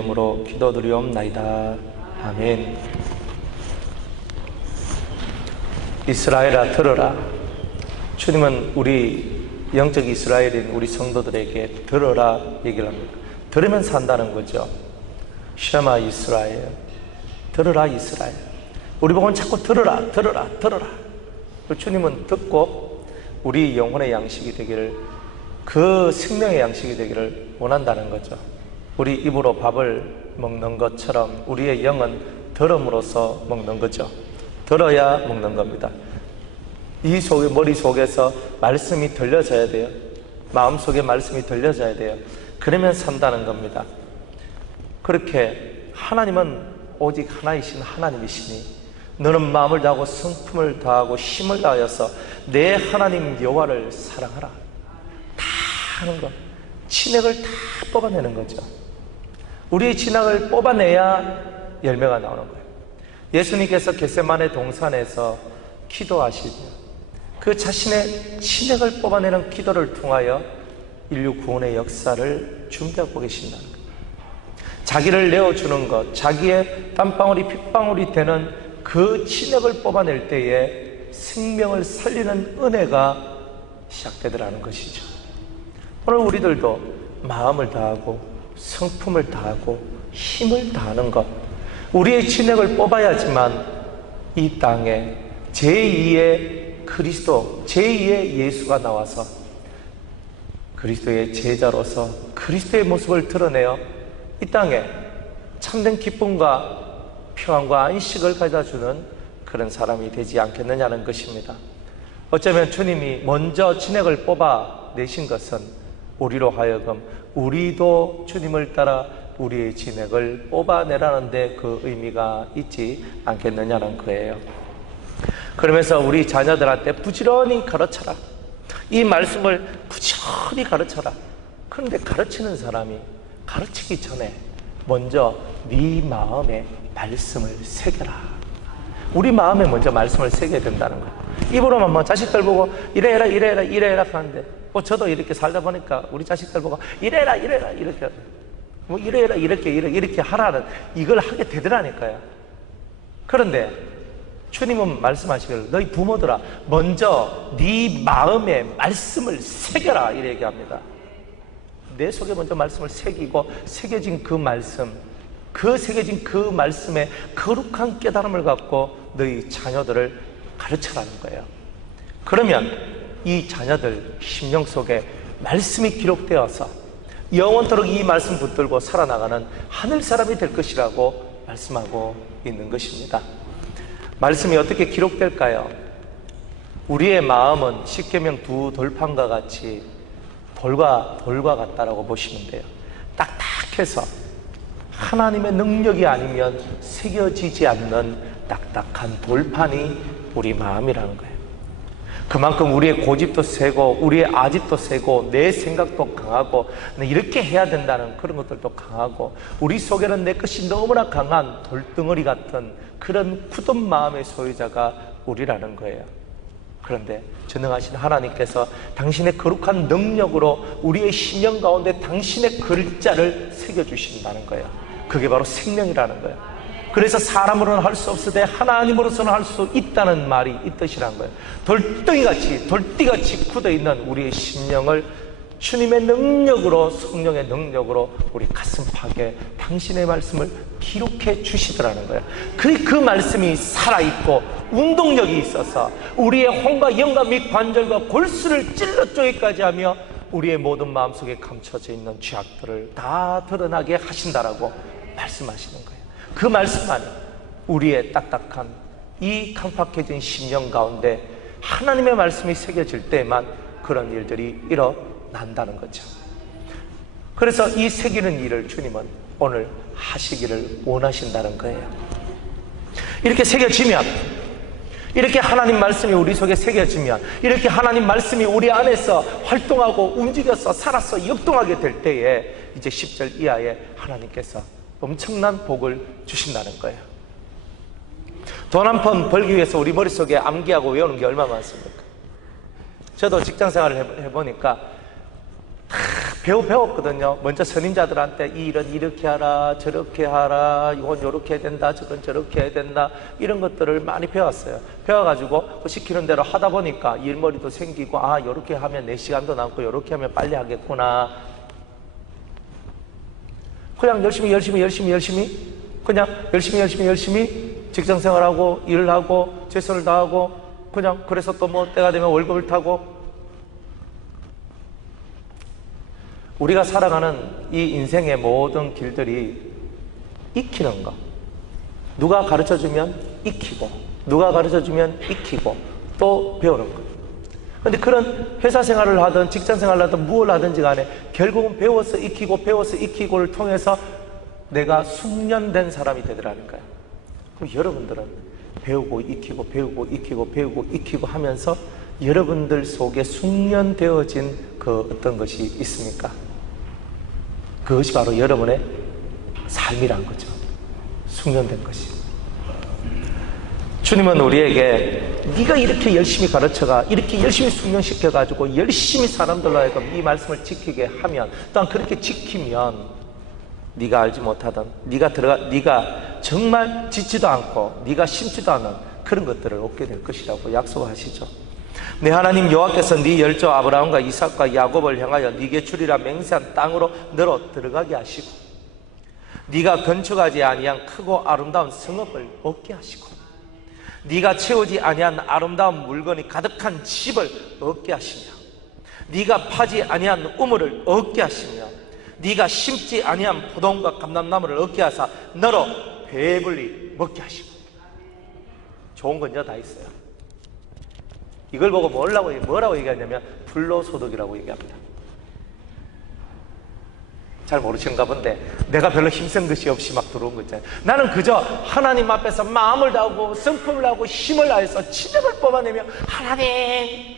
이름으로 기도드리옵나이다. 아멘. 이스라엘아 들어라. 주님은 우리 영적 이스라엘인 우리 성도들에게 들어라 얘기를 합니다. 들으면 산다는 거죠. 셔마 이스라엘, 들어라 이스라엘. 우리 보고는 자꾸 들어라 들어라 들어라. 주님은 듣고 우리 영혼의 양식이 되기를, 그 생명의 양식이 되기를 원한다는 거죠. 우리 입으로 밥을 먹는 것처럼 우리의 영은 들음으로써 먹는 거죠. 들어야 먹는 겁니다. 이 속에, 머릿속에서 말씀이 들려져야 돼요. 마음속에 말씀이 들려져야 돼요. 그러면 산다는 겁니다. 그렇게 하나님은 오직 하나이신 하나님이시니 너는 마음을 다하고 성품을 다하고 힘을 다하여서 내 하나님 여호와를 사랑하라. 다 하는 것, 진액을 다 뽑아내는 거죠. 우리의 진액을 뽑아내야 열매가 나오는 거예요. 예수님께서 겟세마네 동산에서 기도하실 때 그 자신의 진액을 뽑아내는 기도를 통하여 인류 구원의 역사를 준비하고 계신다는 거예요. 자기를 내어주는 것, 자기의 땀방울이 핏방울이 되는 그 진액을 뽑아낼 때에 생명을 살리는 은혜가 시작되더라는 것이죠. 오늘 우리들도 마음을 다하고 성품을 다하고 힘을 다하는 것, 우리의 진액을 뽑아야지만 이 땅에 제2의 그리스도, 제2의 예수가 나와서 그리스도의 제자로서 그리스도의 모습을 드러내어 이 땅에 참된 기쁨과 평안과 안식을 가져주는 그런 사람이 되지 않겠느냐는 것입니다. 어쩌면 주님이 먼저 진액을 뽑아내신 것은 우리로 하여금 우리도 주님을 따라 우리의 진액을 뽑아내라는 데 그 의미가 있지 않겠느냐는 거예요. 그러면서 우리 자녀들한테 부지런히 가르쳐라. 이 말씀을 부지런히 가르쳐라. 그런데 가르치는 사람이 가르치기 전에 먼저 네 마음에 말씀을 새겨라. 우리 마음에 먼저 말씀을 새겨야 된다는 거예요. 입으로만 뭐 자식들 보고 이래라 이래라 이래라 하는데, 저도 이렇게 살다 보니까 우리 자식들 보고 이래라 이래라 이렇게 뭐 이래라 이렇게 하라는 이걸 하게 되더라니까요. 그런데 주님은 말씀하시기를 너희 부모들아 먼저 네 마음에 말씀을 새겨라 이렇게 얘기합니다. 내 속에 먼저 말씀을 새기고 새겨진 그 말씀, 그 새겨진 그 말씀에 거룩한 깨달음을 갖고 너희 자녀들을 가르쳐라는 거예요. 그러면 이 자녀들 심령 속에 말씀이 기록되어서 영원토록 이 말씀 붙들고 살아나가는 하늘 사람이 될 것이라고 말씀하고 있는 것입니다. 말씀이 어떻게 기록될까요? 우리의 마음은 십계명 두 돌판과 같이 돌과 같다라고 보시면 돼요. 딱딱해서 하나님의 능력이 아니면 새겨지지 않는 딱딱한 돌판이 우리 마음이라는 거예요. 그만큼 우리의 고집도 세고 우리의 아집도 세고 내 생각도 강하고 이렇게 해야 된다는 그런 것들도 강하고 우리 속에는 내 것이 너무나 강한 돌덩어리 같은 그런 굳은 마음의 소유자가 우리라는 거예요. 그런데 전능하신 하나님께서 당신의 거룩한 능력으로 우리의 심령 가운데 당신의 글자를 새겨주신다는 거예요. 그게 바로 생명이라는 거예요. 그래서 사람으로는 할 수 없으되 하나님으로서는 할 수 있다는 말이 이 뜻이란 거예요. 돌띠같이 굳어있는 우리의 심령을 주님의 능력으로, 성령의 능력으로 우리 가슴팍에 당신의 말씀을 기록해 주시더라는 거예요. 그 말씀이 살아있고 운동력이 있어서 우리의 혼과 영과 및 관절과 골수를 찔러 쪼개까지 하며 우리의 모든 마음속에 감춰져 있는 죄악들을 다 드러나게 하신다라고 말씀하시는 거예요. 그 말씀만이 우리의 딱딱한 이 강팍해진 심령 가운데 하나님의 말씀이 새겨질 때만 그런 일들이 일어난다는 거죠. 그래서 이 새기는 일을 주님은 오늘 하시기를 원하신다는 거예요. 이렇게 새겨지면, 이렇게 하나님 말씀이 우리 속에 새겨지면, 이렇게 하나님 말씀이 우리 안에서 활동하고 움직여서 살아서 역동하게 될 때에 이제 10절 이하에 하나님께서 엄청난 복을 주신다는 거예요. 돈 한 푼 벌기 위해서 우리 머릿속에 암기하고 외우는 게 얼마나 많습니까? 저도 직장생활을 해보니까 다 배웠거든요. 먼저 선임자들한테 이 일은 이렇게 하라, 저렇게 하라, 이건 이렇게 해야 된다, 저건 저렇게 해야 된다, 이런 것들을 많이 배웠어요. 배워가지고 그 시키는 대로 하다 보니까 일머리도 생기고, 아, 이렇게 하면 내 시간도 남고, 이렇게 하면 빨리 하겠구나. 그냥 그냥 열심히 직장생활하고 일을 하고 최선을 다하고, 그냥 그래서 또 뭐 때가 되면 월급을 타고. 우리가 살아가는 이 인생의 모든 길들이 익히는 거. 누가 가르쳐주면 익히고, 누가 가르쳐주면 익히고, 또 배우는 거. 근데 그런 회사 생활을 하든 직장 생활을 하든 무엇을 하든지 간에 결국은 배워서 익히고를 통해서 내가 숙련된 사람이 되더라는 거야. 그럼 여러분들은 배우고 익히고 하면서 여러분들 속에 숙련되어진 그 어떤 것이 있습니까? 그것이 바로 여러분의 삶이란 거죠. 숙련된 것이. 주님은 우리에게 네가 이렇게 열심히 가르쳐가, 이렇게 열심히 숙련시켜가지고 열심히 사람들로 하여금 이 말씀을 지키게 하면, 또한 그렇게 지키면 네가 알지 못하던, 네가 정말 짓지도 않고 네가 심지도 않은 그런 것들을 얻게 될 것이라고 약속하시죠. 내 하나님 여호와께서 네 열조 아브라함과 이삭과 야곱을 향하여 네게 주리라 맹세한 땅으로 너로 들어가게 하시고, 네가 건축하지 아니한 크고 아름다운 성읍을 얻게 하시고, 네가 채우지 아니한 아름다운 물건이 가득한 집을 얻게 하시며, 네가 파지 아니한 우물을 얻게 하시며, 네가 심지 아니한 포도원과 감람나무를 얻게 하사 너로 배불리 먹게 하시고. 좋은 건요 다 있어요. 이걸 보고 뭐라고 얘기하냐면 불로소득이라고 얘기합니다. 잘 모르시는가 본데, 내가 별로 힘쓴 것이 없이 막 들어온 거 있잖아요. 나는 그저 하나님 앞에서 마음을 다하고 성품을 다하고 힘을 다해서 치적을 뽑아내며, 하나님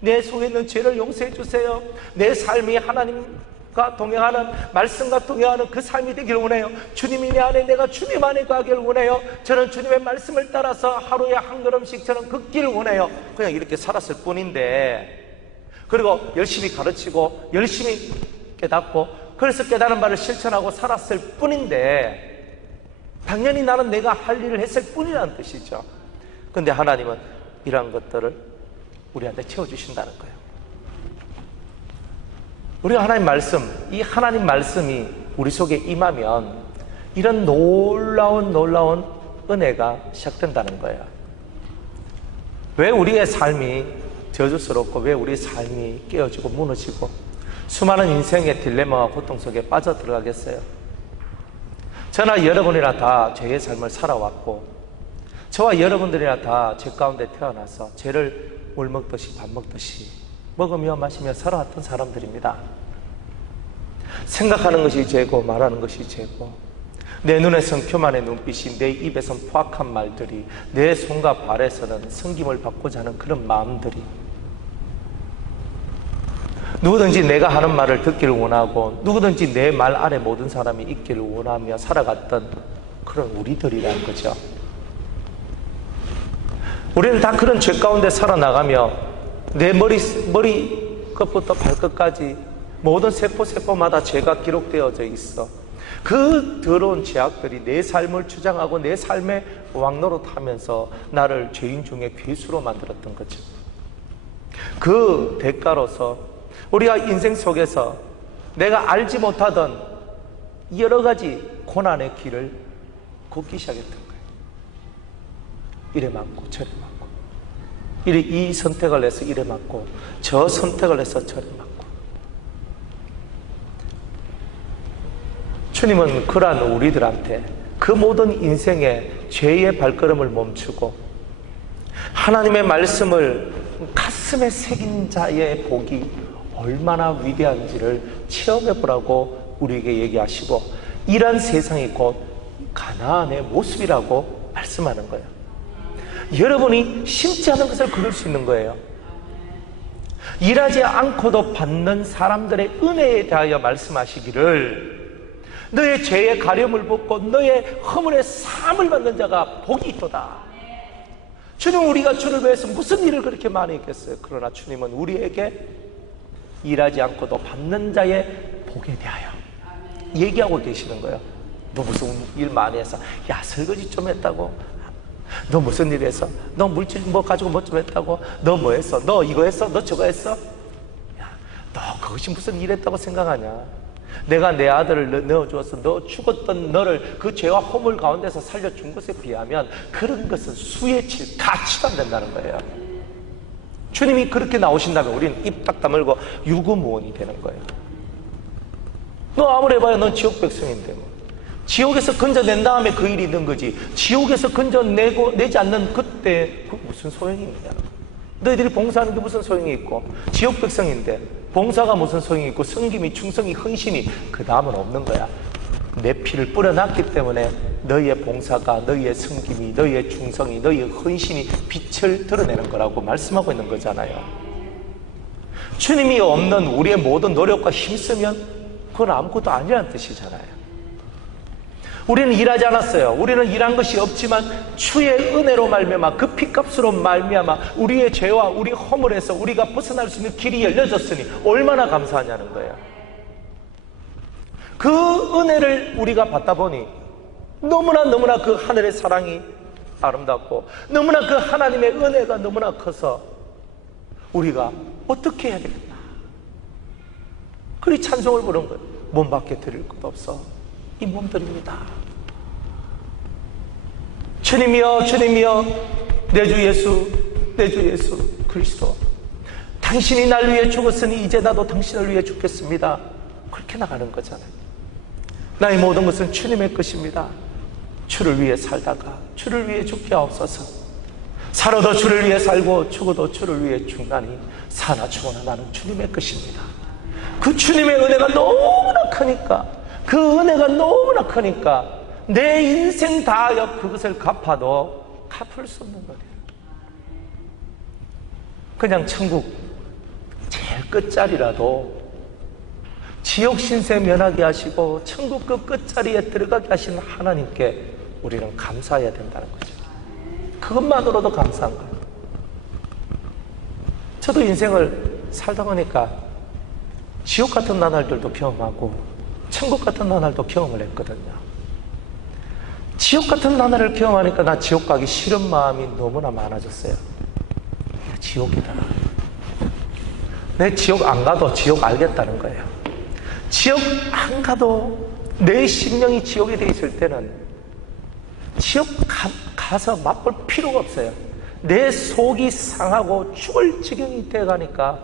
내 속에 있는 죄를 용서해 주세요, 내 삶이 하나님과 동행하는, 말씀과 동행하는 그 삶이 되기를 원해요. 주님이 내 안에, 내가 주님 안에 가기를 원해요. 저는 주님의 말씀을 따라서 하루에 한 걸음씩 저는 걷기를 원해요. 그냥 이렇게 살았을 뿐인데, 그리고 열심히 가르치고 열심히 깨닫고, 그래서 깨달은 바를 실천하고 살았을 뿐인데, 당연히 나는 내가 할 일을 했을 뿐이라는 뜻이죠. 근데 하나님은 이러한 것들을 우리한테 채워주신다는 거예요. 우리가 하나님 말씀, 이 하나님 말씀이 우리 속에 임하면 이런 놀라운 은혜가 시작된다는 거예요. 왜 우리의 삶이 저주스럽고, 왜 우리의 삶이 깨어지고 무너지고 수많은 인생의 딜레마와 고통 속에 빠져들어가겠어요? 저나 여러분이나 다 죄의 삶을 살아왔고, 저와 여러분들이나 다 죄 가운데 태어나서 죄를 물 먹듯이 밥 먹듯이 먹으며 마시며 살아왔던 사람들입니다. 생각하는 것이 죄고 말하는 것이 죄고, 내 눈에선 교만의 눈빛이, 내 입에선 포악한 말들이, 내 손과 발에서는 섬김을 받고자 하는 그런 마음들이, 누구든지 내가 하는 말을 듣기를 원하고, 누구든지 내 말 아래 모든 사람이 있기를 원하며 살아갔던 그런 우리들이라는 거죠. 우리는 다 그런 죄 가운데 살아나가며 내 머리끝부터 발끝까지 모든 세포마다 죄가 기록되어져 있어. 그 더러운 죄악들이 내 삶을 주장하고 내 삶의 왕노릇하면서 나를 죄인 중에 괴수로 만들었던 거죠. 그 대가로서 우리가 인생 속에서 내가 알지 못하던 여러 가지 고난의 길을 걷기 시작했던 거예요. 이래 맞고 저래 맞고, 이 선택을 해서 이래 맞고, 저 선택을 해서 저래 맞고. 주님은 그러한 우리들한테 그 모든 인생의 죄의 발걸음을 멈추고 하나님의 말씀을 가슴에 새긴 자의 복이 얼마나 위대한지를 체험해보라고 우리에게 얘기하시고, 이런 세상이 곧 가나안의 모습이라고 말씀하는 거예요. 여러분이 심지 않은 것을 그럴 수 있는 거예요. 일하지 않고도 받는 사람들의 은혜에 대하여 말씀하시기를, 너의 죄의 가려움을 벗고 너의 허물의 사함을 받는 자가 복이 있도다. 주님은 우리가 주를 위해서 무슨 일을 그렇게 많이 했겠어요? 그러나 주님은 우리에게 일하지 않고도 받는 자의 복에 대하여 얘기하고 계시는 거예요. 너 무슨 일 많이 했어? 야, 설거지 좀 했다고? 너 무슨 일 했어? 너 물질 뭐 가지고 뭐 좀 했다고? 너 뭐 했어? 너 이거 했어? 너 저거 했어? 야, 너 그것이 무슨 일 했다고 생각하냐? 내가 내 아들을 넣어주어서 너 죽었던 너를 그 죄와 허물 가운데서 살려준 것에 비하면 그런 것은 수에 칠 가치도 안 된다는 거예요. 주님이 그렇게 나오신다면 우리는 입 딱 다물고 유구무원이 되는 거예요. 너 아무리 해봐야 넌 지옥 백성인데 뭐. 지옥에서 건져낸 다음에 그 일이 있는 거지. 지옥에서 건져내지 않는 그때 그 무슨 소용이 있냐. 너희들이 봉사하는 게 무슨 소용이 있고, 지옥 백성인데 봉사가 무슨 소용이 있고, 성김이 충성이 헌신이 그 다음은 없는 거야. 내 피를 뿌려놨기 때문에 너희의 봉사가, 너희의 성김이, 너희의 충성이, 너희의 헌신이 빛을 드러내는 거라고 말씀하고 있는 거잖아요. 주님이 없는 우리의 모든 노력과 힘쓰면 그건 아무것도 아니라는 뜻이잖아요. 우리는 일하지 않았어요. 우리는 일한 것이 없지만 주의 은혜로 말미암아, 그 피값으로 말미암아 우리의 죄와 우리 허물에서 우리가 벗어날 수 있는 길이 열려졌으니 얼마나 감사하냐는 거예요. 그 은혜를 우리가 받다 보니 너무나 그 하늘의 사랑이 아름답고, 너무나 그 하나님의 은혜가 너무나 커서 우리가 어떻게 해야 되겠나, 그리 찬송을 부른 거예요. 몸밖에 드릴 것 없어 이 몸 드립니다. 주님이여, 주님이여, 내 주 예수, 내 주 예수 그리스도, 당신이 날 위해 죽었으니 이제 나도 당신을 위해 죽겠습니다. 그렇게 나가는 거잖아요. 나의 모든 것은 주님의 것입니다. 주를 위해 살다가 주를 위해 죽게 하옵소서. 살아도 주를 위해 살고 죽어도 주를 위해 죽나니 사나 죽어나 나는 주님의 것입니다. 그 주님의 은혜가 너무나 크니까, 그 은혜가 너무나 크니까 내 인생 다하여 그것을 갚아도 갚을 수 없는 거예요. 그냥 천국 제일 끝자리라도 지옥 신세 면하게 하시고 천국 그 끝자리에 들어가게 하신 하나님께 우리는 감사해야 된다는 거죠. 그것만으로도 감사한 거예요. 저도 인생을 살다 보니까 지옥 같은 나날들도 경험하고 천국 같은 나날도 경험을 했거든요. 지옥 같은 나날을 경험하니까 나 지옥 가기 싫은 마음이 너무나 많아졌어요. 지옥이다. 내 지옥 안 가도 지옥 알겠다는 거예요. 지옥 안 가도 내 심령이 지옥에 돼 있을 때는 지옥 가서 맛볼 필요가 없어요. 내 속이 상하고 죽을 지경이 돼가니까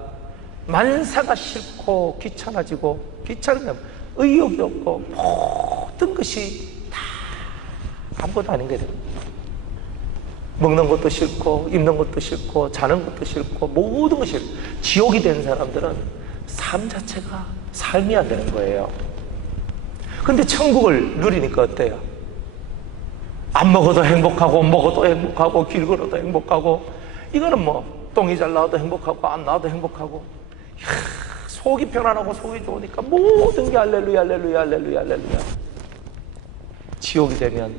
만사가 싫고 귀찮아지고, 귀찮으면 의욕이 없고 모든 것이 다 아무것도 아닌 게 됩니다. 먹는 것도 싫고 입는 것도 싫고 자는 것도 싫고 모든 것이 싫고, 지옥이 된 사람들은 삶 자체가 삶이 안 되는 거예요. 근데 천국을 누리니까 어때요? 안 먹어도 행복하고 먹어도 행복하고 길 걸어도 행복하고, 이거는 뭐 똥이 잘 나와도 행복하고 안 나와도 행복하고, 이야, 속이 편안하고 속이 좋으니까 모든 게 할렐루야 할렐루야 할렐루야 할렐루야. 지옥이 되면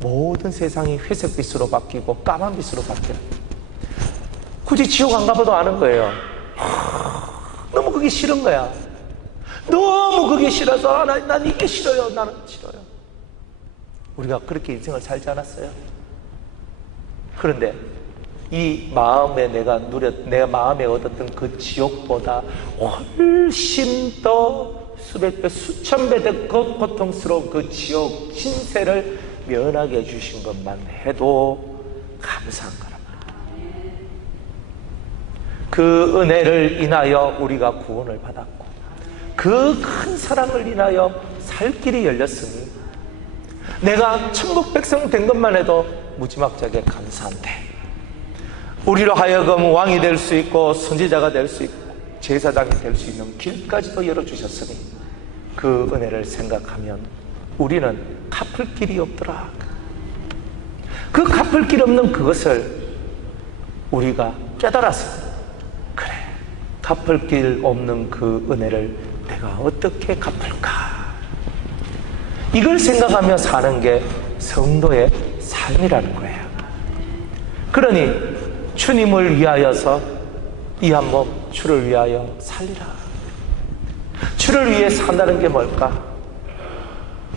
모든 세상이 회색빛으로 바뀌고 까만빛으로 바뀌어요. 굳이 지옥 안 가봐도 아는 거예요. 너무 그게 싫은 거야. 너무 그게 싫어서 난 이게 싫어요. 나는 싫어요. 우리가 그렇게 인생을 살지 않았어요? 그런데 이 마음에 내 마음에 얻었던 그 지옥보다 훨씬 더 수백 배, 수천 배 더 고통스러운 그 지옥 신세를 면하게 해주신 것만 해도 감사한 거란 말이에요. 그 은혜를 인하여 우리가 구원을 받았고, 그 큰 사랑을 인하여 살 길이 열렸으니 내가 천국 백성 된 것만 해도 무지막지하게 감사한데, 우리로 하여금 왕이 될 수 있고 선지자가 될 수 있고 제사장이 될 수 있는 길까지도 열어주셨으니 그 은혜를 생각하면 우리는 갚을 길이 없더라. 그 갚을 길 없는 그것을 우리가 깨달아서, 그래, 갚을 길 없는 그 은혜를 내가 어떻게 갚을까, 이걸 생각하며 사는 게 성도의 삶이라는 거예요. 그러니 주님을 위하여서 이 한 몸 주를 위하여 살리라. 주를 위해 산다는 게 뭘까?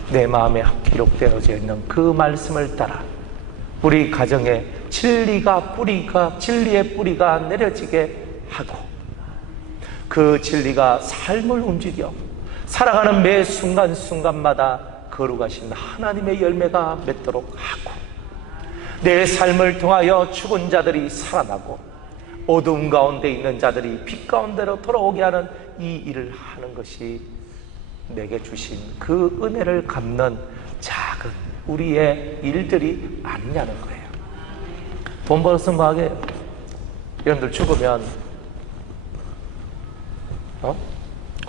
내 마음에 기록되어져 있는 그 말씀을 따라 우리 가정에 진리의 뿌리가 내려지게 하고 그 진리가 삶을 움직여 살아가는 매 순간순간마다 거룩하신 하나님의 열매가 맺도록 하고 내 삶을 통하여 죽은 자들이 살아나고 어두움 가운데 있는 자들이 빛 가운데로 돌아오게 하는 이 일을 하는 것이 내게 주신 그 은혜를 갚는 작은 우리의 일들이 아니냐는 거예요. 돈 벌어서 뭐 하게요? 여러분들 죽으면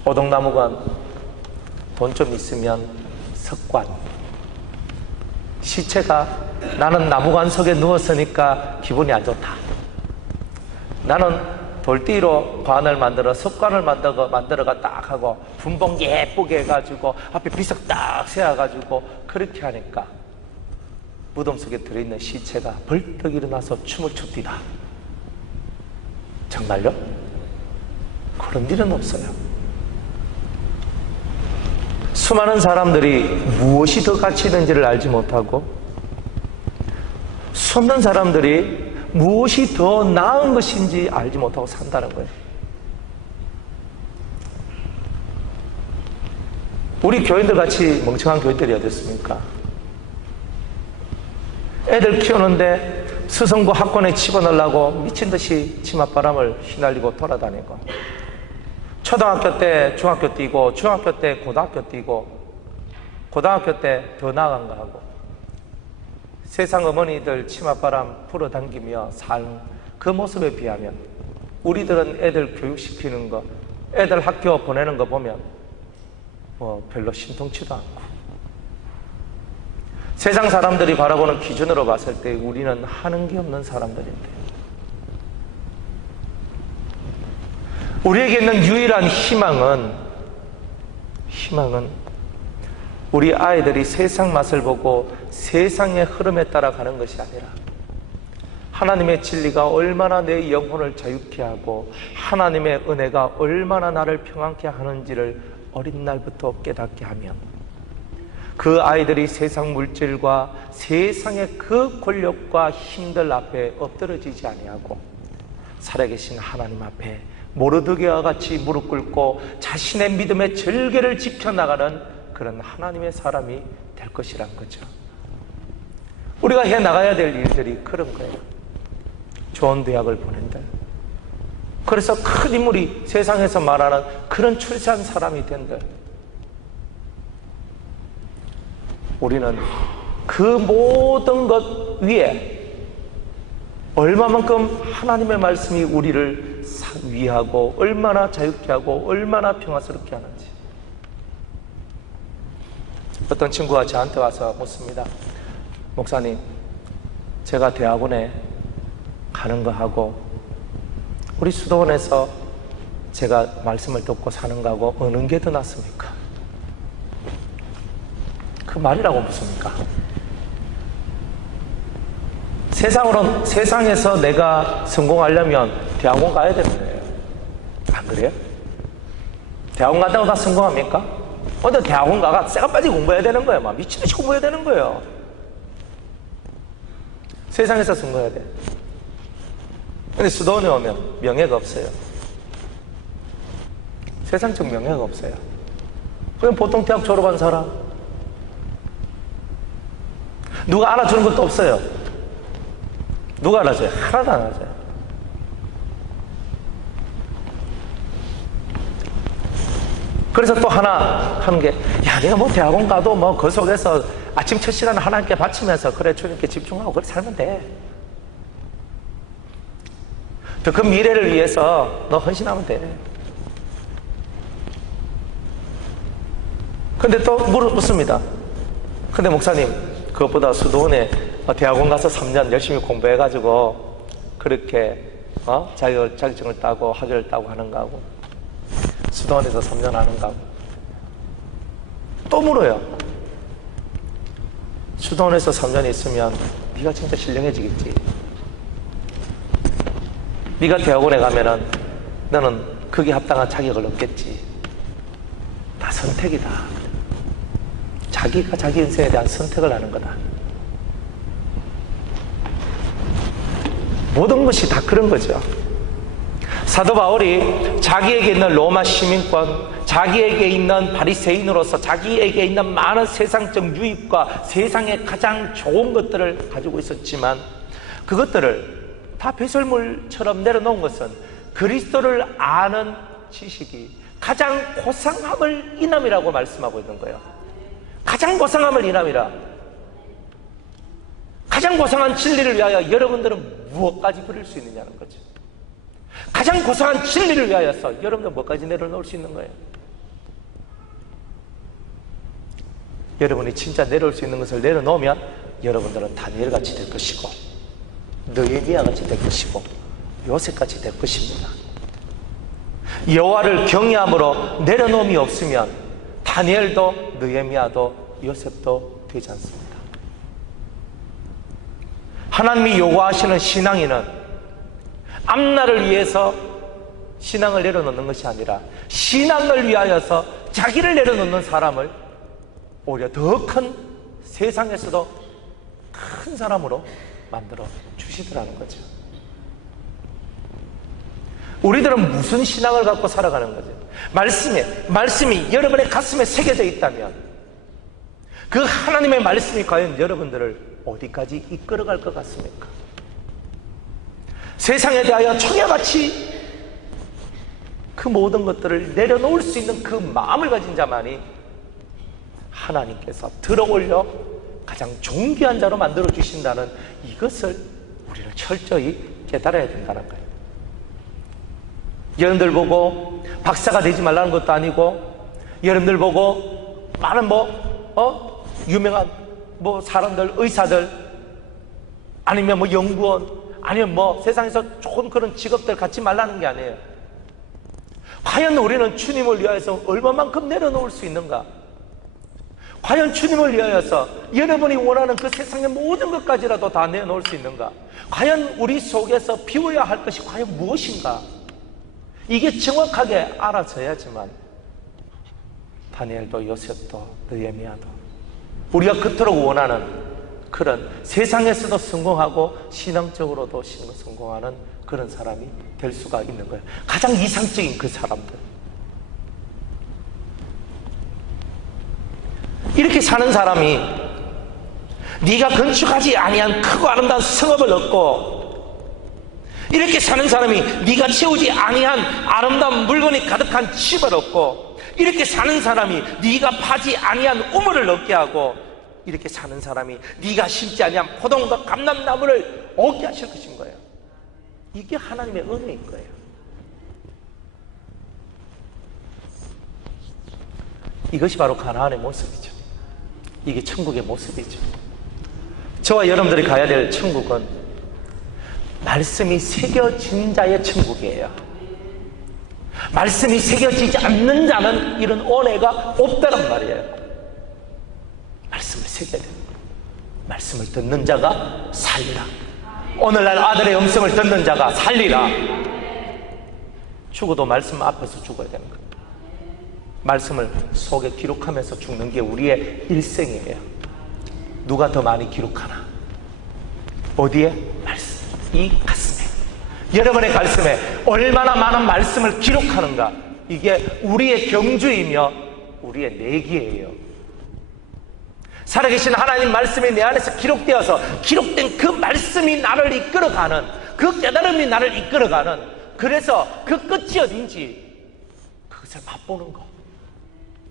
오동나무관 돈 좀 있으면 석관, 시체가 나는 나무관 속에 누웠으니까 기분이 안 좋다, 나는 돌띠로 관을 만들어 석관을 만들어가 딱 하고 분봉 예쁘게 해가지고 앞에 비석 딱 세워가지고 그렇게 하니까 무덤 속에 들어있는 시체가 벌떡 일어나서 춤을 춥디다. 정말요? 그런 일은 없어요. 수많은 사람들이 무엇이 더 가치 있는지를 알지 못하고 수없는 사람들이 무엇이 더 나은 것인지 알지 못하고 산다는 거예요. 우리 교인들 같이 멍청한 교인들이 어디 있습니까? 애들 키우는데 스승부 학원에 집어넣으려고 미친듯이 치맛바람을 휘날리고 돌아다니고 초등학교 때 중학교 뛰고 중학교 때 고등학교 뛰고 고등학교 때 더 나아간 거 하고 세상 어머니들 치맛바람 불어당기며 살 그 모습에 비하면 우리들은 애들 교육시키는 거, 애들 학교 보내는 거 보면 뭐 별로 신통치도 않고 세상 사람들이 바라보는 기준으로 봤을 때 우리는 하는 게 없는 사람들인데 우리에게 있는 유일한 희망은 우리 아이들이 세상 맛을 보고 세상의 흐름에 따라가는 것이 아니라 하나님의 진리가 얼마나 내 영혼을 자유케 하고 하나님의 은혜가 얼마나 나를 평안케 하는지를 어린 날부터 깨닫게 하면 그 아이들이 세상 물질과 세상의 그 권력과 힘들 앞에 엎드러지지 아니하고 살아계신 하나님 앞에 모르드게와 같이 무릎 꿇고 자신의 믿음의 절개를 지켜나가는 그런 하나님의 사람이 될 것이란 거죠. 우리가 해나가야 될 일들이 그런 거예요. 좋은 대학을 보낸다. 그래서 큰 인물이 세상에서 말하는 그런 출세한 사람이 된다. 우리는 그 모든 것 위에 얼마만큼 하나님의 말씀이 우리를 위하고 얼마나 자유케 하고 얼마나 평화스럽게 하는지. 어떤 친구가 저한테 와서 묻습니다. 목사님, 제가 대학원에 가는 거 하고 우리 수도원에서 제가 말씀을 듣고 사는 거하고 어느 게 더 낫습니까? 그 말이라고 묻습니까? 세상에서 내가 성공하려면 대학원 가야 되는 거예요. 안 그래요? 대학원 간다고 다 성공합니까? 근데 대학원 가가 쇠가 빠지고 공부해야 되는 거예요. 막 미친듯이 공부해야 되는 거예요. 세상에서 성공해야 돼. 근데 수도원에 오면 명예가 없어요. 세상적 명예가 없어요. 그럼 보통 대학 졸업한 사람 누가 알아주는 것도 없어요. 누가 알아줘요? 하나도 안 알아줘요. 그래서 또 하나 하는 게, 야, 내가 뭐 대학원 가도 뭐 그 속에서 아침 첫 시간 하나님께 바치면서 그래 주님께 집중하고 그렇게 살면 돼. 또 그 미래를 위해서 너 헌신하면 돼. 근데 또 묻습니다. 근데 목사님, 그것보다 수도원에 대학원 가서 3년 열심히 공부해가지고 그렇게 자격증을 따고 학위를 따고 하는 거하고 수도원에서 3년 하는 거하고 또 물어요. 수도원에서 3년 있으면 네가 진짜 신령해지겠지. 네가 대학원에 가면은 너는 거기에 합당한 자격을 얻겠지. 선택이다. 자기가 자기 인생에 대한 선택을 하는 거다. 모든 것이 다 그런 거죠. 사도 바울이 자기에게 있는 로마 시민권, 자기에게 있는 바리새인으로서 자기에게 있는 많은 세상적 유익과 세상의 가장 좋은 것들을 가지고 있었지만 그것들을 다 배설물처럼 내려놓은 것은 그리스도를 아는 지식이 가장 고상함을 인함이라고 말씀하고 있는 거예요. 가장 고상함을 인함이라. 가장 고상한 진리를 위하여 여러분들은 무엇까지 버릴 수 있느냐는 거죠. 가장 고상한 진리를 위하여서 여러분들 뭐까지 내려놓을 수 있는 거예요? 여러분이 진짜 내려올 수 있는 것을 내려놓으면 여러분들은 다니엘같이 될 것이고 느헤미야같이 될 것이고 요셉같이 될 것입니다. 여호와를 경외함으로 내려놓음이 없으면 다니엘도 느헤미야도 요셉도 되지 않습니다. 하나님이 요구하시는 신앙인은 앞날을 위해서 신앙을 내려놓는 것이 아니라 신앙을 위하여서 자기를 내려놓는 사람을 오히려 더 큰 세상에서도 큰 사람으로 만들어 주시더라는 거죠. 우리들은 무슨 신앙을 갖고 살아가는 거죠? 말씀이 여러분의 가슴에 새겨져 있다면 그 하나님의 말씀이 과연 여러분들을 어디까지 이끌어갈 것 같습니까? 세상에 대하여 청야같이 그 모든 것들을 내려놓을 수 있는 그 마음을 가진 자만이 하나님께서 들어올려 가장 존귀한 자로 만들어 주신다는 이것을 우리는 철저히 깨달아야 된다는 거예요. 여러분들 보고 박사가 되지 말라는 것도 아니고 여러분들 보고 많은 유명한 사람들, 의사들 아니면 연구원 아니면 세상에서 좋은 그런 직업들 갖지 말라는 게 아니에요. 과연 우리는 주님을 위하여서 얼마만큼 내려놓을 수 있는가? 과연 주님을 위하여서 여러분이 원하는 그 세상의 모든 것까지라도 다 내놓을 수 있는가? 과연 우리 속에서 비워야 할 것이 과연 무엇인가? 이게 정확하게 알아져야지만 다니엘도 요셉도 느헤미야도 우리가 그토록 원하는 그런 세상에서도 성공하고 신앙적으로도 성공하는 그런 사람이 될 수가 있는 거예요. 가장 이상적인 그 사람들. 이렇게 사는 사람이 네가 건축하지 아니한 크고 아름다운 성읍을 얻고 이렇게 사는 사람이 네가 채우지 아니한 아름다운 물건이 가득한 집을 얻고 이렇게 사는 사람이 네가 파지 아니한 우물을 얻게 하고 이렇게 사는 사람이 네가 심지 아니한 포도나무와 감람나무를 얻게 하실 것인 거예요. 이게 하나님의 은혜인 거예요. 이것이 바로 가나안의 모습이죠. 이게 천국의 모습이죠. 저와 여러분들이 가야 될 천국은 말씀이 새겨진 자의 천국이에요. 말씀이 새겨지지 않는 자는 이런 은혜가 없다란 말이에요. 말씀을 새겨야 됩니다. 말씀을 듣는 자가 살리라. 오늘날 아들의 음성을 듣는 자가 살리라. 죽어도 말씀 앞에서 죽어야 되는 거예요. 말씀을 속에 기록하면서 죽는 게 우리의 일생이에요. 누가 더 많이 기록하나? 어디에? 말씀. 이 가슴에, 여러분의 가슴에 얼마나 많은 말씀을 기록하는가, 이게 우리의 경주이며 우리의 내기예요. 살아계신 하나님 말씀이 내 안에서 기록되어서 기록된 그 말씀이 나를 이끌어가는, 그 깨달음이 나를 이끌어가는, 그래서 그 끝이 어딘지 그것을 맛보는 것,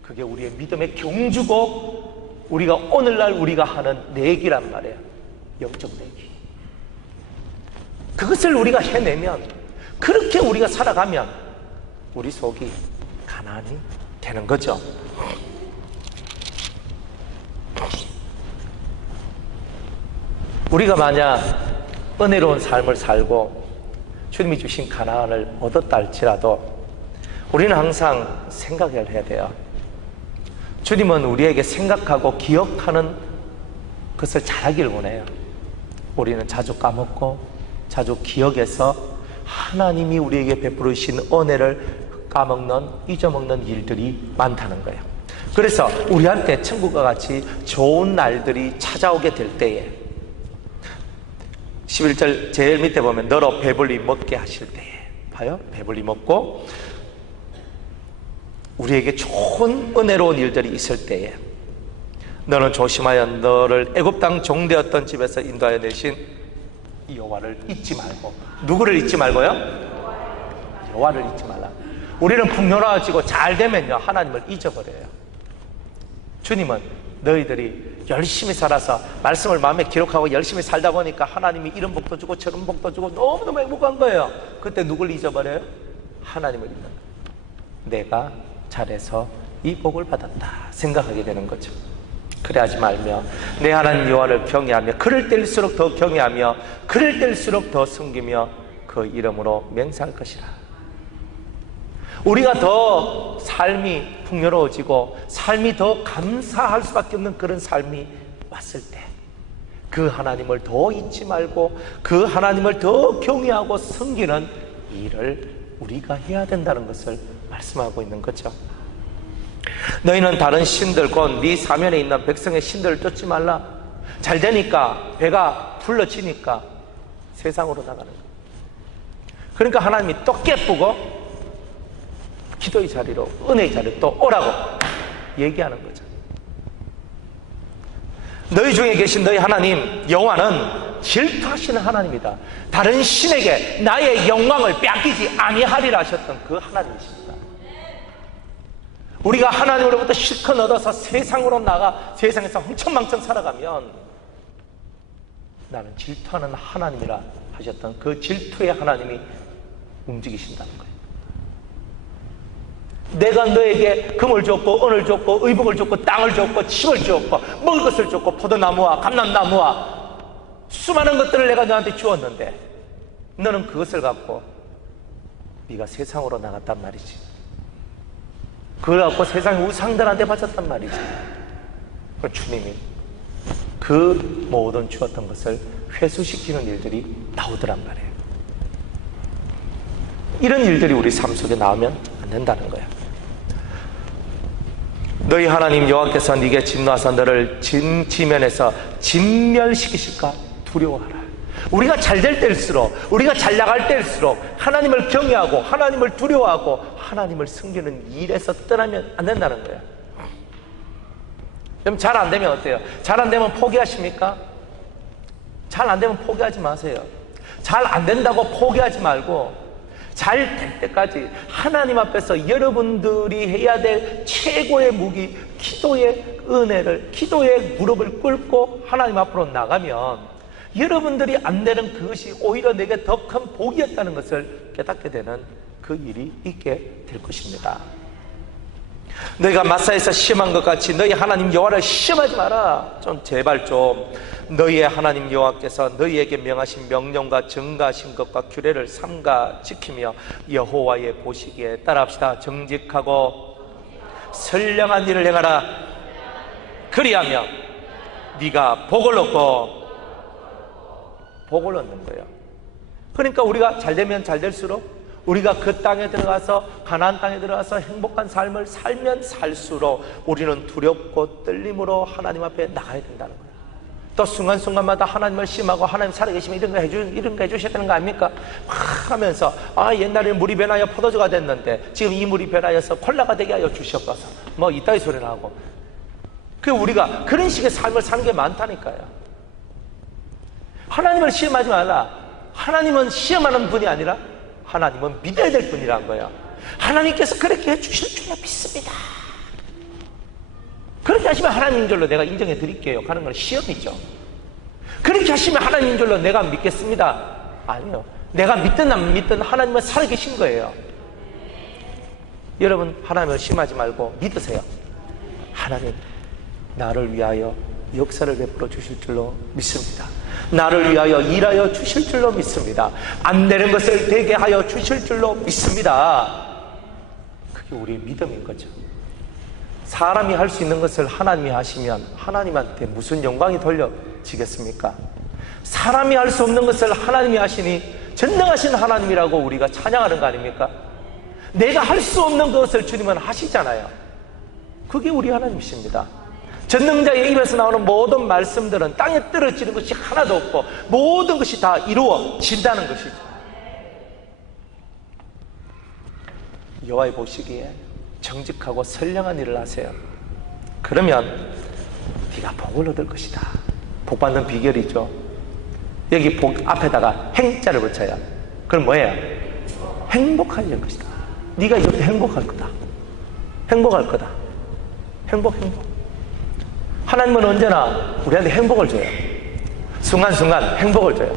그게 우리의 믿음의 경주고 우리가 오늘날 우리가 하는 내기란 말이에요. 영적 내기. 그것을 우리가 해내면, 그렇게 우리가 살아가면 우리 속이 가나안이 되는 거죠. 우리가 만약 은혜로운 삶을 살고 주님이 주신 가나안을 얻었다 할지라도 우리는 항상 생각을 해야 돼요. 주님은 우리에게 생각하고 기억하는 것을 잘하길 원해요. 우리는 자주 까먹고 자주 기억해서 하나님이 우리에게 베풀으신 은혜를 까먹는, 잊어먹는 일들이 많다는 거예요. 그래서 우리한테 천국과 같이 좋은 날들이 찾아오게 될 때에 11절 제일 밑에 보면 너로 배불리 먹게 하실 때에 봐요. 배불리 먹고 우리에게 좋은 은혜로운 일들이 있을 때에 너는 조심하여 너를 애굽 땅 종되었던 집에서 인도하여 내신 여호와를 잊지 말고. 누구를 잊지 말고요? 여호와를 잊지 말라. 우리는 풍요로워지고 잘 되면요 하나님을 잊어버려요. 주님은 너희들이 열심히 살아서 말씀을 마음에 기록하고 열심히 살다 보니까 하나님이 이런 복도 주고 저런 복도 주고 너무너무 행복한 거예요. 그때 누굴 잊어버려요? 하나님을 잊는 거예요. 내가 잘해서 이 복을 받았다 생각하게 되는 거죠. 그래 하지 말며 내 하나님 여호와를 경외하며 그를 때일수록 더 경외하며 그를 때일수록 더 섬기며 그 이름으로 맹세할 것이라. 우리가 더 삶이 풍요로워지고 삶이 더 감사할 수밖에 없는 그런 삶이 왔을 때 그 하나님을 더 잊지 말고 그 하나님을 더 경외하고 섬기는 일을 우리가 해야 된다는 것을 말씀하고 있는 거죠. 너희는 다른 신들 곧 네 사면에 있는 백성의 신들을 쫓지 말라. 잘 되니까 배가 불러지니까 세상으로 나가는 거예요. 그러니까 하나님이 또 깨쁘고 기도의 자리로 은혜의 자리로 또 오라고 얘기하는 거죠. 너희 중에 계신 너희 하나님 여호와는 질투하시는 하나님이다. 다른 신에게 나의 영광을 빼앗기지 아니하리라 하셨던 그 하나님이십니다. 우리가 하나님으로부터 실컷 얻어서 세상으로 나가 세상에서 흥청망청 살아가면 나는 질투하는 하나님이라 하셨던 그 질투의 하나님이 움직이신다는 거예요. 내가 너에게 금을 줬고 은을 줬고 의복을 줬고 땅을 줬고 집을 줬고 먹을 것을 줬고 포도나무와 감람나무와 수많은 것들을 내가 너한테 주었는데 너는 그것을 갖고 네가 세상으로 나갔단 말이지. 그걸 갖고 세상의 우상들한테 바쳤단 말이지. 주님이 그 모든 주었던 것을 회수시키는 일들이 나오더란 말이에요. 이런 일들이 우리 삶 속에 나오면 안 된다는 거예요. 너희 하나님 여호와께서 네게 진노하사 너를 지면에서 진멸시키실까 두려워하라. 우리가 잘 될 때일수록 우리가 잘 나갈 때일수록 하나님을 경외하고 하나님을 두려워하고 하나님을 섬기는 일에서 떠나면 안 된다는 거예요. 그럼 잘 안 되면 어때요? 잘 안 되면 포기하십니까? 잘 안 되면 포기하지 마세요. 잘 안 된다고 포기하지 말고 잘 될 때까지 하나님 앞에서 여러분들이 해야 될 최고의 무기 기도의 은혜를 기도의 무릎을 꿇고 하나님 앞으로 나가면 여러분들이 안 되는 그것이 오히려 내게 더 큰 복이었다는 것을 깨닫게 되는 그 일이 있게 될 것입니다. 너희가 마사에서 시험한 것 같이 너희 하나님 여호와를 시험하지 마라. 좀 제발 좀 너희의 하나님 여호와께서 너희에게 명하신 명령과 증가하신 것과 규례를 삼가 지키며 여호와의 보시기에 따라합시다. 정직하고 선량한 일을 행하라. 그리하며 네가 복을 얻고 복을 얻는 거예요. 그러니까 우리가 잘 되면 잘 될수록 우리가 그 땅에 들어가서 가나안 땅에 들어가서 행복한 삶을 살면 살수록 우리는 두렵고 떨림으로 하나님 앞에 나가야 된다는 거예요. 또 순간순간마다 하나님을 심하고 하나님 살아계시면 이런 거 해주셔야 되는 거 아닙니까? 막 하면서 옛날에 물이 변하여 포도주가 됐는데 지금 이 물이 변하여서 콜라가 되게 하여 주시옵소서 뭐 이따위 소리를 하고 우리가 그런 식의 삶을 사는 게 많다니까요. 하나님을 시험하지 말라. 하나님은 시험하는 분이 아니라 하나님은 믿어야 될 분이란 거예요. 하나님께서 그렇게 해주실 줄로 믿습니다. 그렇게 하시면 하나님인 줄로 내가 인정해 드릴게요 하는 건 시험이죠. 그렇게 하시면 하나님인 줄로 내가 믿겠습니다. 아니요. 내가 믿든 안 믿든 하나님은 살아계신 거예요. 여러분 하나님을 시험하지 말고 믿으세요. 하나님 나를 위하여 역사를 베풀어 주실 줄로 믿습니다. 나를 위하여 일하여 주실 줄로 믿습니다. 안 되는 것을 되게 하여 주실 줄로 믿습니다. 그게 우리의 믿음인 거죠. 사람이 할 수 있는 것을 하나님이 하시면 하나님한테 무슨 영광이 돌려지겠습니까? 사람이 할 수 없는 것을 하나님이 하시니 전능하신 하나님이라고 우리가 찬양하는 거 아닙니까? 내가 할 수 없는 것을 주님은 하시잖아요. 그게 우리 하나님이십니다. 전능자의 입에서 나오는 모든 말씀들은 땅에 떨어지는 것이 하나도 없고 모든 것이 다 이루어진다는 것이죠. 여호와의 보시기에 정직하고 선량한 일을 하세요. 그러면 네가 복을 얻을 것이다. 복 받는 비결이죠. 여기 복 앞에다가 행자를 붙여요. 그럼 뭐예요? 행복할 것이다. 네가 이럴 때 행복할 거다. 행복할 거다. 행복. 하나님은 언제나 우리한테 행복을 줘요. 순간순간 행복을 줘요.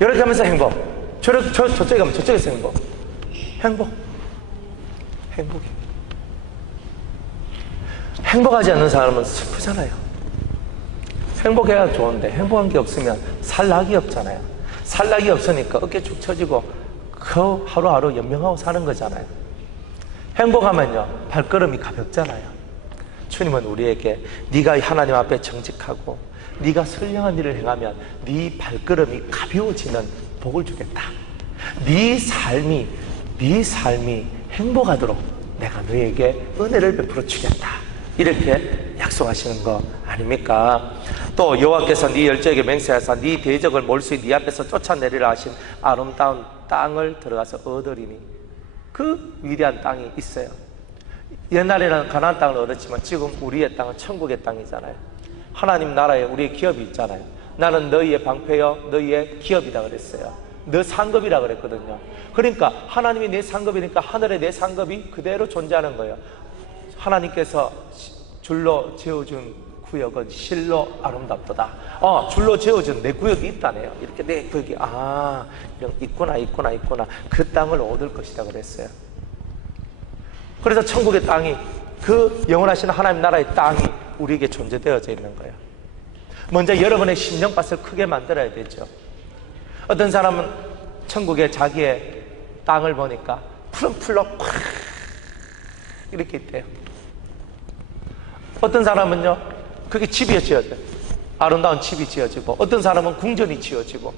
이렇게 하면서 행복, 저쪽에 가면 저쪽에서 행복해. 행복하지 않는 사람은 슬프잖아요. 행복해야 좋은데 행복한 게 없으면 살 낙이 없잖아요. 살 낙이 없으니까 어깨 축 처지고 그 하루하루 연명하고 사는 거잖아요. 행복하면요 발걸음이 가볍잖아요. 주님은 우리에게 네가 하나님 앞에 정직하고 네가 선량한 일을 행하면 네 발걸음이 가벼워지는 복을 주겠다. 네 삶이 행복하도록 내가 너에게 은혜를 베풀어 주겠다. 이렇게 약속하시는 거 아닙니까? 또 여호와께서 네 열조에게 맹세하사 네 대적을 몰수히 네 앞에서 쫓아내리라 하신 아름다운 땅을 들어가서 얻으리니 그 위대한 땅이 있어요. 옛날에는 가나안 땅을 얻었지만 지금 우리의 땅은 천국의 땅이잖아요. 하나님 나라에 우리의 기업이 있잖아요. 나는 너희의 방패여 너희의 기업이다 그랬어요. 너 상급이라 그랬거든요. 그러니까 하나님이 내 상급이니까 하늘에 내 상급이 그대로 존재하는 거예요. 하나님께서 줄로 지어준 구역은 실로 아름답도다. 줄로 지어준 내 구역이 있다네요. 이렇게 내 구역이 있구나. 그 땅을 얻을 것이다 그랬어요. 그래서 천국의 땅이 그 영원하신 하나님 나라의 땅이 우리에게 존재되어져 있는 거예요. 먼저 여러분의 심령밭을 크게 만들어야 되죠. 어떤 사람은 천국에 자기의 땅을 보니까 푸른 풀로 콱 이렇게 있대요. 어떤 사람은요 그게 집이 지어져요. 아름다운 집이 지어지고 어떤 사람은 궁전이 지어지고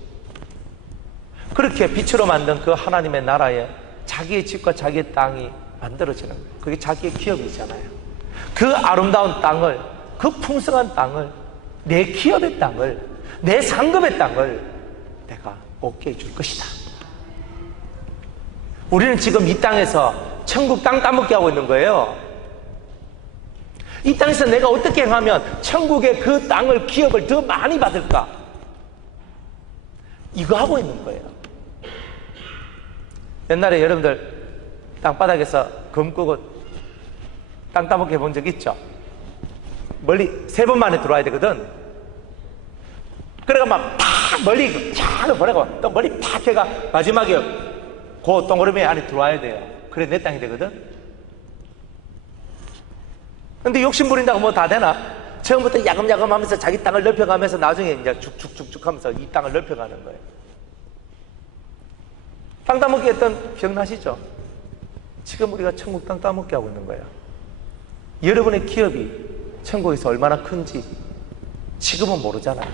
그렇게 빛으로 만든 그 하나님의 나라에 자기의 집과 자기의 땅이 만들어지는 거예요. 그게 자기의 기업이잖아요. 그 아름다운 땅을, 그 풍성한 땅을, 내 기업의 땅을, 내 상급의 땅을 내가 얻게 해줄 것이다. 우리는 지금 이 땅에서 천국 땅 따먹게 하고 있는 거예요. 이 땅에서 내가 어떻게 행하면 천국의 그 땅을, 기업을 더 많이 받을까? 이거 하고 있는 거예요. 옛날에 여러분들 땅바닥에서 검 끄고 땅 따먹기 해본 적 있죠? 멀리 3번 만에 들어와야 되거든. 그래가 막 팍 멀리 쫙 보내고 또 멀리 팍 해가 마지막에 그 동그라미 안에 들어와야 돼요. 그래 내 땅이 되거든. 근데 욕심 부린다고 뭐 다 되나? 처음부터 야금야금 하면서 자기 땅을 넓혀가면서 나중에 이제 쭉쭉쭉쭉 하면서 이 땅을 넓혀가는 거예요. 땅 따먹기 했던 기억나시죠? 지금 우리가 천국 땅 따먹게 하고 있는 거예요. 여러분의 기업이 천국에서 얼마나 큰지 지금은 모르잖아요.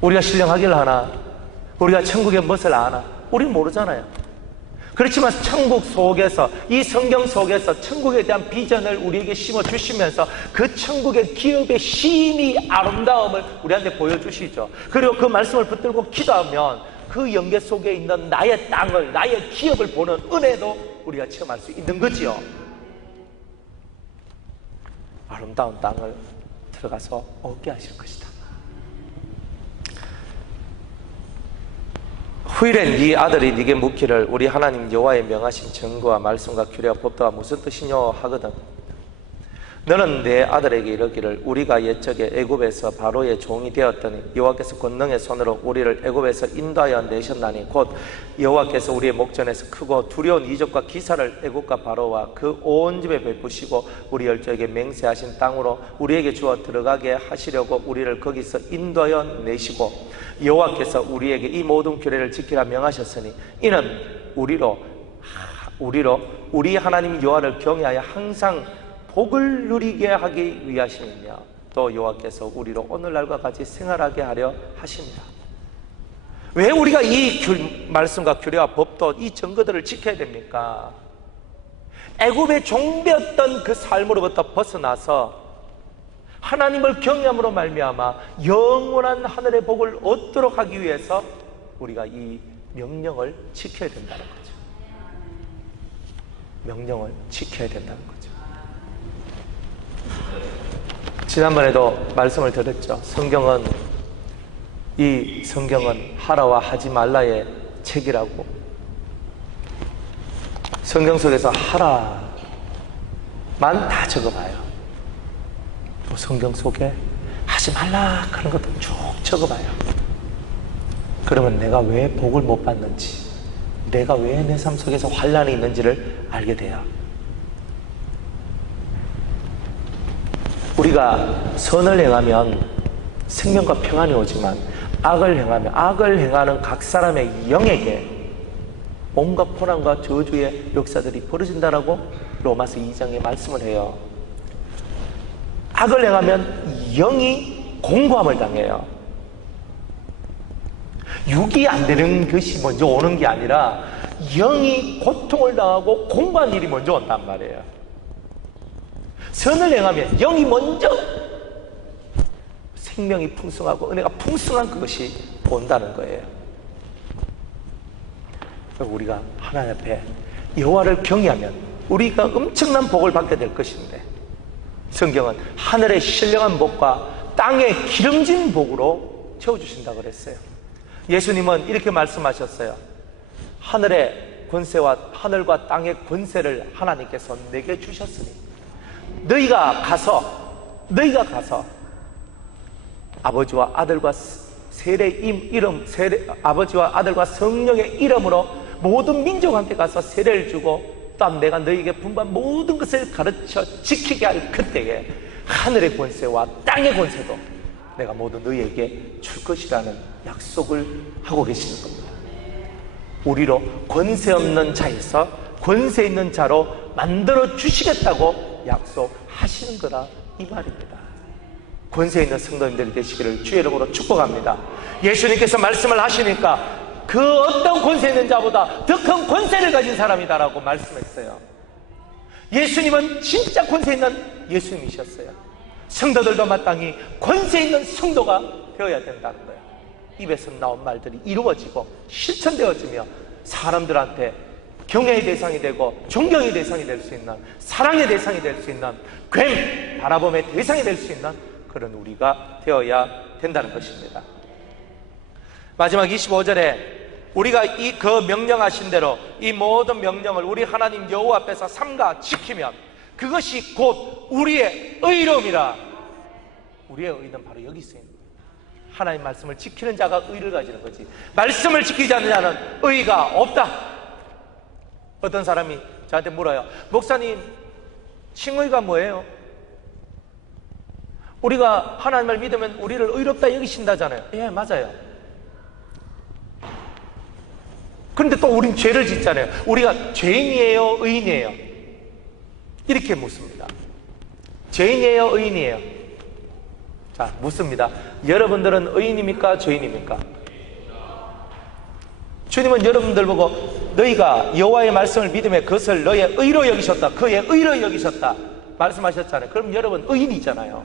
우리가 신령하기를 하나, 우리가 천국의 무엇을 아나, 우리는 모르잖아요. 그렇지만 천국 속에서, 이 성경 속에서 천국에 대한 비전을 우리에게 심어주시면서 그 천국의 기업의 심이 아름다움을 우리한테 보여주시죠. 그리고 그 말씀을 붙들고 기도하면 그 영계 속에 있는 나의 땅을, 나의 기업을 보는 은혜도 우리가 체험할 수 있는 거지요. 아름다운 땅을 들어가서 얻게 하실 것이다. 후일에 네 아들이 네게 묻기를 우리 하나님 여호와의 명하신 증거와 말씀과 규례와 법도가 무슨 뜻이뇨 하거든. 너는 내 아들에게 이르기를 우리가 옛적에 애굽에서 바로의 종이 되었더니 여호와께서 권능의 손으로 우리를 애굽에서 인도하여 내셨나니 곧 여호와께서 우리의 목전에서 크고 두려운 이적과 기사를 애굽과 바로와 그 온 집에 베푸시고 우리 열조에게 맹세하신 땅으로 우리에게 주어 들어가게 하시려고 우리를 거기서 인도하여 내시고 여호와께서 우리에게 이 모든 규례를 지키라 명하셨으니 이는 우리로 우리 하나님 여호와를 경외하여 항상 복을 누리게 하기 위하심이며 또 여호와께서 우리로 오늘날과 같이 생활하게 하려 하십니다. 왜 우리가 이 말씀과 규례와 법도 이 증거들을 지켜야 됩니까? 애굽의 종되었던 그 삶으로부터 벗어나서 하나님을 경외함으로 말미암아 영원한 하늘의 복을 얻도록 하기 위해서 우리가 이 명령을 지켜야 된다는 거죠. 명령을 지켜야 된다는 거죠. 지난번에도 말씀을 드렸죠. 이 성경은 하라와 하지 말라의 책이라고. 성경 속에서 하라만 다 적어봐요. 또 성경 속에 하지 말라 그런 것도 쭉 적어봐요. 그러면 내가 왜 복을 못 받는지, 내가 왜 내 삶 속에서 환난이 있는지를 알게 돼요. 우리가 선을 행하면 생명과 평안이 오지만 악을 행하는 각 사람의 영에게 온갖 고난과 저주의 역사들이 벌어진다라고 로마서 2장에 말씀을 해요. 악을 행하면 영이 공고함을 당해요. 육이 안 되는 것이 먼저 오는 게 아니라 영이 고통을 당하고 공고한 일이 먼저 온단 말이에요. 선을 행하면 영이 먼저 생명이 풍성하고 은혜가 풍성한 그것이 온다는 거예요. 우리가 하나님 앞에 여호와를 경외하면 우리가 엄청난 복을 받게 될 것인데, 성경은 하늘의 신령한 복과 땅의 기름진 복으로 채워주신다고 그랬어요. 예수님은 이렇게 말씀하셨어요. 하늘의 권세와 하늘과 땅의 권세를 하나님께서 내게 주셨으니 너희가 가서 아버지와 아들과 아버지와 아들과 성령의 이름으로 모든 민족한테 가서 세례를 주고, 또한 내가 너희에게 분부한 모든 것을 가르쳐 지키게 할 그때에 하늘의 권세와 땅의 권세도 내가 모두 너희에게 줄 것이라는 약속을 하고 계시는 겁니다. 우리로 권세 없는 자에서 권세 있는 자로 만들어 주시겠다고 약속하시는 거라 이 말입니다. 권세 있는 성도님들이 되시기를 주의 이름으로 축복합니다. 예수님께서 말씀을 하시니까 그 어떤 권세 있는 자보다 더 큰 권세를 가진 사람이다라고 말씀했어요. 예수님은 진짜 권세 있는 예수님이셨어요. 성도들도 마땅히 권세 있는 성도가 되어야 된다는 거예요. 입에서 나온 말들이 이루어지고 실천되어지며 사람들한테 경외의 대상이 되고 존경의 대상이 될 수 있는, 사랑의 대상이 될 수 있는, 괜 바라봄의 대상이 될 수 있는 그런 우리가 되어야 된다는 것입니다. 마지막 25절에 우리가 그 명령하신 대로 이 모든 명령을 우리 하나님 여호와 앞에서 삼가 지키면 그것이 곧 우리의 의로움이라. 우리의 의는 바로 여기 있어요. 하나님 말씀을 지키는 자가 의를 가지는 거지, 말씀을 지키지 않는 자는 의가 없다. 어떤 사람이 저한테 물어요. 목사님, 칭의가 뭐예요? 우리가 하나님을 믿으면 우리를 의롭다 여기신다잖아요. 예, 맞아요. 그런데 또 우린 죄를 짓잖아요. 우리가 죄인이에요, 의인이에요? 이렇게 묻습니다. 죄인이에요, 의인이에요? 자, 묻습니다. 여러분들은 의인입니까, 죄인입니까? 주님은 여러분들 보고 너희가 여호와의 말씀을 믿으며 그것을 너의 의로 여기셨다, 그의 의로 여기셨다 말씀하셨잖아요. 그럼 여러분 의인이잖아요.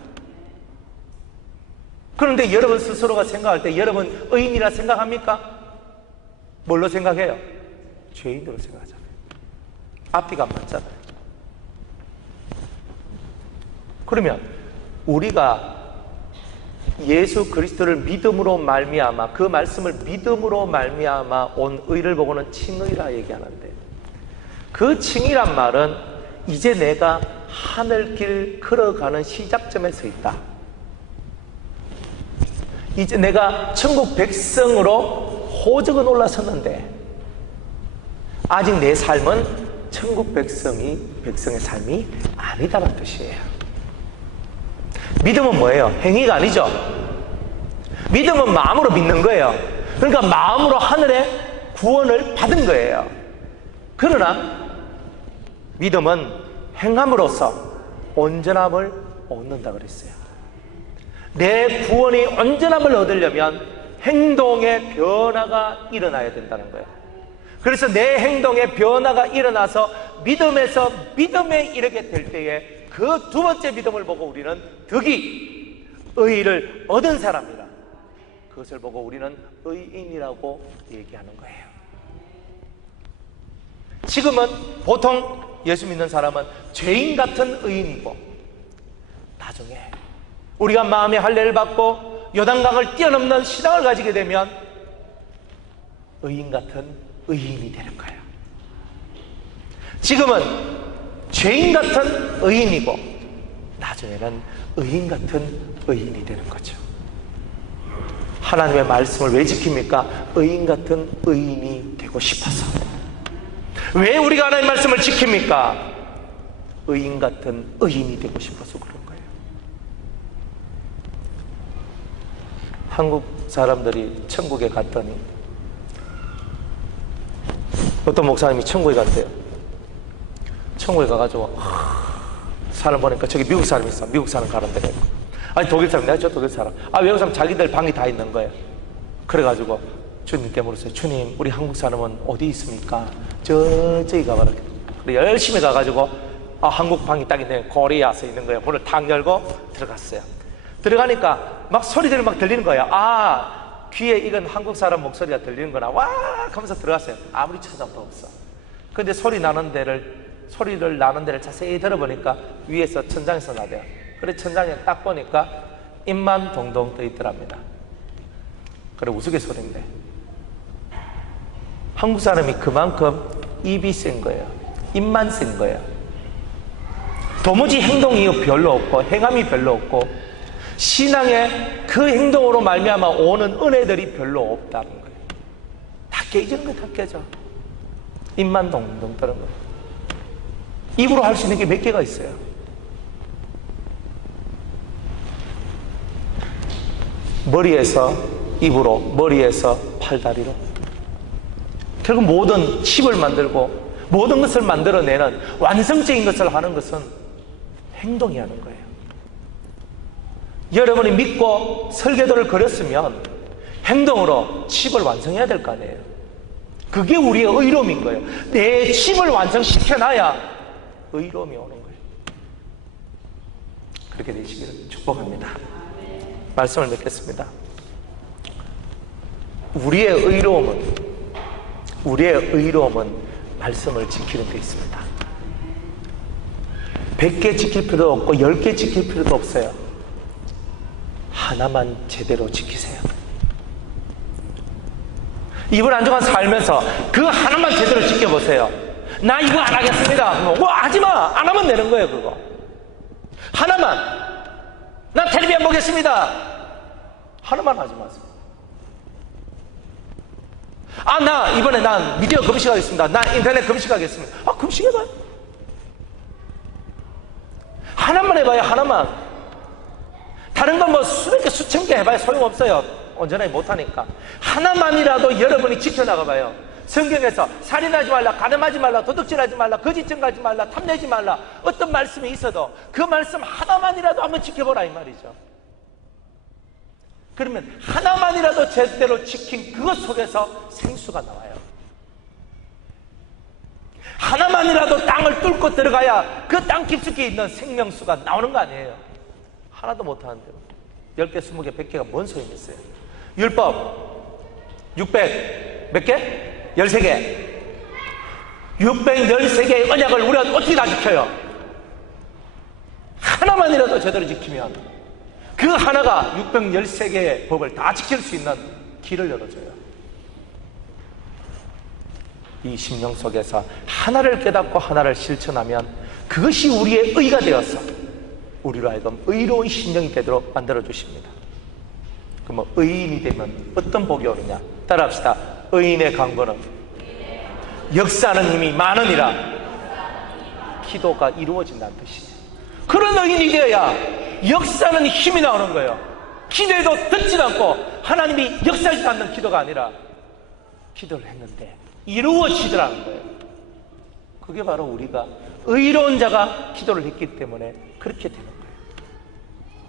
그런데 여러분 스스로가 생각할 때 여러분 의인이라 생각합니까? 뭘로 생각해요? 죄인으로 생각하잖아요. 앞뒤가 안 맞잖아요. 그러면 우리가 예수 그리스도를 믿음으로 말미암아, 그 말씀을 믿음으로 말미암아 온 의를 보고는 칭의라 얘기하는데, 그 칭의란 말은 이제 내가 하늘길 걸어가는 시작점에 서 있다. 이제 내가 천국 백성으로 호적은 올라섰는데 아직 내 삶은 천국 백성의 삶이 아니다라는 뜻이에요. 믿음은 뭐예요? 행위가 아니죠. 믿음은 마음으로 믿는 거예요. 그러니까 마음으로 하늘의 구원을 받은 거예요. 그러나 믿음은 행함으로써 온전함을 얻는다 그랬어요. 내 구원이 온전함을 얻으려면 행동의 변화가 일어나야 된다는 거예요. 그래서 내 행동에 변화가 일어나서 믿음에서 믿음에 이르게 될 때에 그 두 번째 믿음을 보고 우리는 덕이 의의를 얻은 사람이라, 그것을 보고 우리는 의인이라고 얘기하는 거예요. 지금은 보통 예수 믿는 사람은 죄인 같은 의인이고, 나중에 우리가 마음의 할례를 받고 요단강을 뛰어넘는 신앙을 가지게 되면 의인 같은 의인이 되는 거예요. 지금은 죄인 같은 의인이고, 나중에는 의인 같은 의인이 되는 거죠. 하나님의 말씀을 왜 지킵니까? 의인 같은 의인이 되고 싶어서. 왜 우리가 하나님의 말씀을 지킵니까? 의인 같은 의인이 되고 싶어서 그런 거예요. 한국 사람들이 천국에 갔더니 어떤 목사님이 천국에 갔대요. 천국에 가가지고 사람 보니까 저기 미국 사람이 있어. 미국 사람 가는 데가 있고, 아니 독일 사람, 내가 저 독일 사람, 외국 사람 자기들 방이 다 있는 거예요. 그래가지고 주님께 물었어요. 주님, 우리 한국 사람은 어디 있습니까? 저기 가봐라. 그래 열심히 가가지고 한국 방이 딱 있네. 코리아서 있는 거예요. 문을 탁 열고 들어갔어요. 들어가니까 막 소리들이 막 들리는 거예요. 귀에 이건 한국 사람 목소리가 들리는구나. 와 하면서 들어갔어요. 아무리 찾아도 없어. 근데 소리를 나는 데를 자세히 들어보니까 위에서 천장에서 나대요. 그래 천장에 딱 보니까 입만 동동 떠 있더랍니다. 그래 우스갯소리인데 한국 사람이 그만큼 입이 센 거예요. 입만 센 거예요. 도무지 행동이 별로 없고 행함이 별로 없고 신앙의 그 행동으로 말미암아 오는 은혜들이 별로 없다는 거예요. 다 깨지는 거예요. 다 깨져. 입만 동동 떠는 거예요. 입으로 할 수 있는 게 몇 개가 있어요. 머리에서 입으로, 머리에서 팔다리로. 결국 모든 칩을 만들고 모든 것을 만들어내는 완성적인 것을 하는 것은 행동이 하는 거예요. 여러분이 믿고 설계도를 그렸으면 행동으로 칩을 완성해야 될 거 아니에요. 그게 우리의 의로움인 거예요. 내 칩을 완성시켜놔야 의로움이 오는 거예요. 그렇게 되시기를 축복합니다. 말씀을 맺겠습니다. 우리의 의로움은 말씀을 지키는 데 있습니다. 100개 지킬 필요도 없고 10개 지킬 필요도 없어요. 하나만 제대로 지키세요. 이번 한 주간 살면서 그 하나만 제대로 지켜보세요. 나 이거 안 하겠습니다. 하지마. 안 하면 되는 거예요. 그거 하나만. 나 텔레비 안 보겠습니다. 하나만 하지 마세요. 나 이번에 난 미디어 금식하겠습니다. 나 인터넷 금식하겠습니다. 금식해봐요. 하나만 해봐요. 하나만. 다른 건 뭐 수백 개 수천 개 해봐요. 소용없어요. 온전하게 못하니까. 하나만이라도 여러분이 지켜나가봐요. 성경에서 살인하지 말라, 가늠하지 말라, 도둑질하지 말라, 거짓 증거하지 말라, 탐내지 말라, 어떤 말씀이 있어도 그 말씀 하나만이라도 한번 지켜보라 이 말이죠. 그러면 하나만이라도 제대로 지킨 그것 속에서 생수가 나와요. 하나만이라도 땅을 뚫고 들어가야 그 땅 깊숙이 있는 생명수가 나오는 거 아니에요. 하나도 못하는데요. 10개, 20개, 100개가 뭔 소용이 있어요. 율법 600 몇 개? 13개. 613개의 언약을 우리가 어떻게 다 지켜요? 하나만이라도 제대로 지키면 그 하나가 613개의 법을 다 지킬 수 있는 길을 열어줘요. 이 심령 속에서 하나를 깨닫고 하나를 실천하면 그것이 우리의 의가 되어서 우리로 하여금 의로운 심령이 되도록 만들어주십니다. 그럼 의인이 되면 어떤 복이 오느냐? 따라합시다. 의인의 강구는 역사하는 힘이 많으니라. 기도가 이루어진다는 뜻이에요. 그런 의인이 되어야 역사하는 힘이 나오는 거예요. 기도해도 듣지 않고 하나님이 역사하지 않는 기도가 아니라 기도를 했는데 이루어지더라는 거예요. 그게 바로 우리가 의로운 자가 기도를 했기 때문에 그렇게 되는 거예요.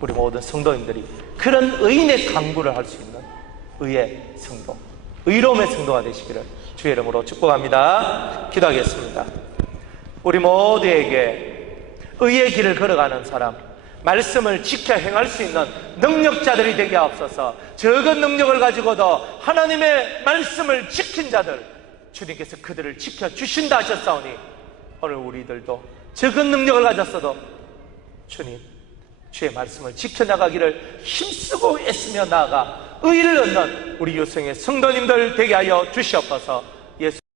우리 모든 성도님들이 그런 의인의 강구를 할 수 있는 의의 성도 의로움의 성도가 되시기를 주의 이름으로 축복합니다. 기도하겠습니다. 우리 모두에게 의의 길을 걸어가는 사람, 말씀을 지켜 행할 수 있는 능력자들이 되게 하옵소서. 적은 능력을 가지고도 하나님의 말씀을 지킨 자들, 주님께서 그들을 지켜주신다 하셨사오니 오늘 우리들도 적은 능력을 가졌어도 주님, 주의 말씀을 지켜나가기를 힘쓰고 애쓰며 나아가 의를 얻는 우리 유성의 성도님들 되게 하여 주시옵소서. 예수